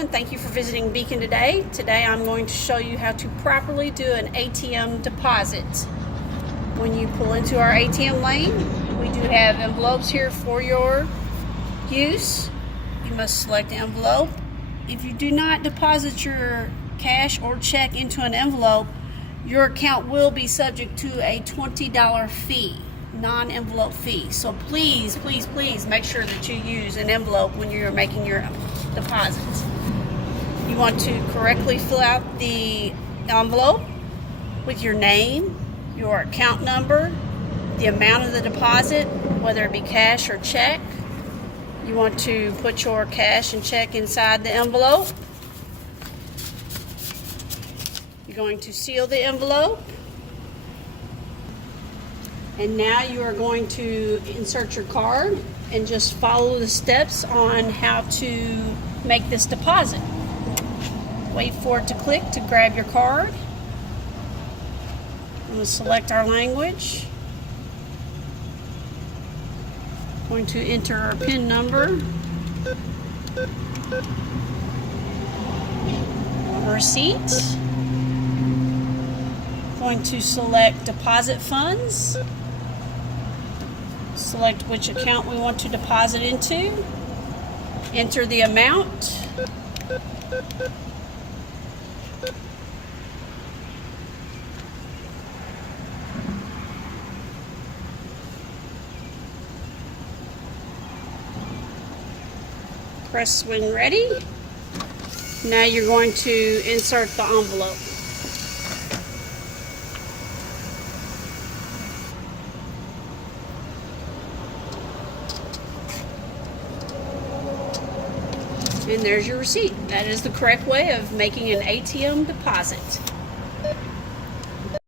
and thank you for visiting Beacon today. Today I'm going to show you how to properly do an ATM deposit. When you pull into our ATM lane, we do have envelopes here for your use. You must select the envelope. If you do not deposit your cash or check into an envelope, your account will be subject to a $20 fee, non-envelope fee. So please make sure that you use an envelope when you're making your deposits. You want to correctly fill out the envelope with your name, your account number, the amount of the deposit, whether it be cash or check. You want to put your cash and check inside the envelope. You're going to seal the envelope. And now you are going to insert your card and just follow the steps on how to make this deposit. Wait for it to click to grab your card. We'll select our language. Going to enter our PIN number. Receipt. Going to select deposit funds. Select which account we want to deposit into. Enter the amount. Press when ready. Now you're going to insert the envelope. And there's your receipt. That is the correct way of making an ATM deposit.